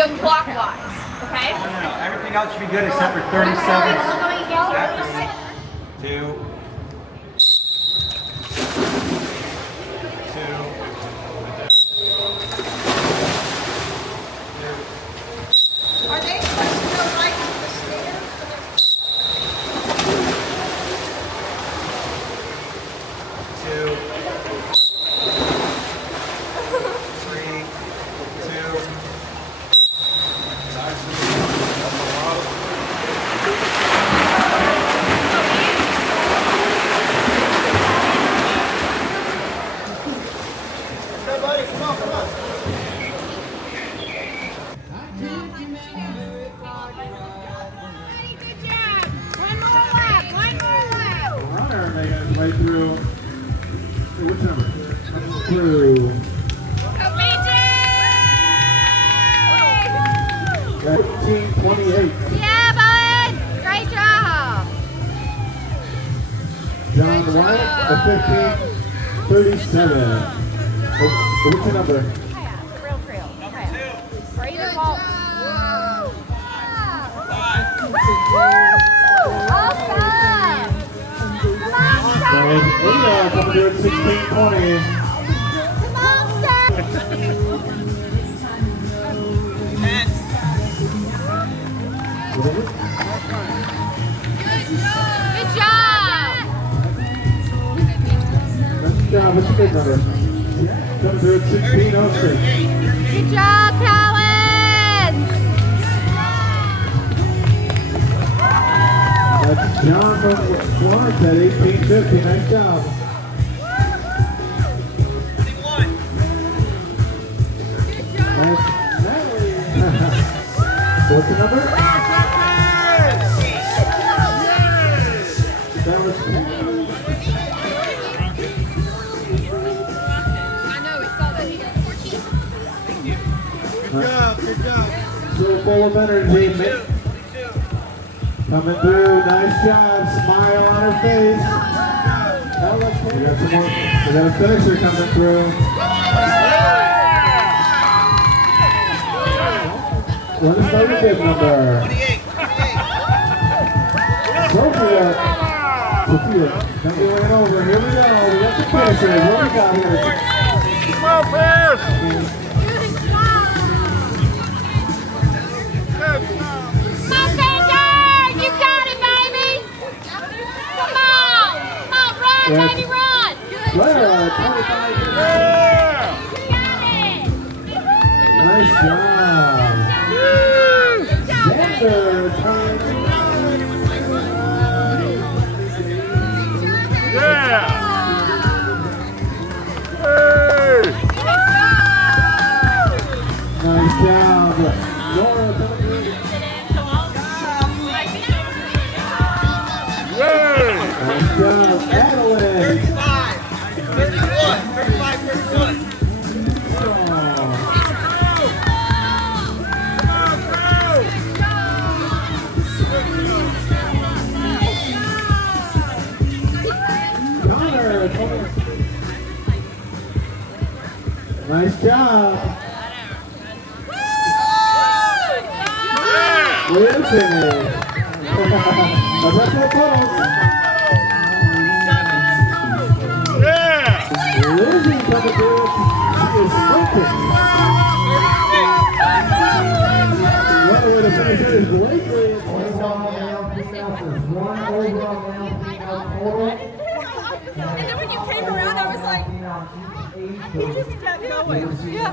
go clockwise, okay? Everything else should be good except for 37. 2. 2. Are they supposed to go right to the stairs? 2. 3. 2. Way through. Which number? Through. Go BJ! 14:28. Yeah, bud! Great job! John White at 15:37. What's your number? Real trail. Number 2. Freedom walk. Awesome! Coming to it 16:20. Come on, Steph! Good job! Good job. What's your big number? Coming to it 16:06. Good job, Collins! That's John from Florence at 18:50. Nice job. That's Natalie. What's the number? That was I know, we saw that. He got 14. good job. So full of energy. Coming through, nice job. Smile on her face. Now let's we got some more. We got a finisher coming through. What is the big number? 28. Sophia, don't be ran over. Here we go. We got the finishers. What we got here? Well, pass! Baby, run! Claire, 25 years. Nice job. Xander, Yeah! Hey! nice job. Laura, Yay! nice job. Adeline. 35, 31. Nice job. We're finished. Let's have more photos. Yeah! Lizzie coming through. She is sprinting. One way to finish it is Blakely. And then when you came around, I was like, he just kept going. Yeah.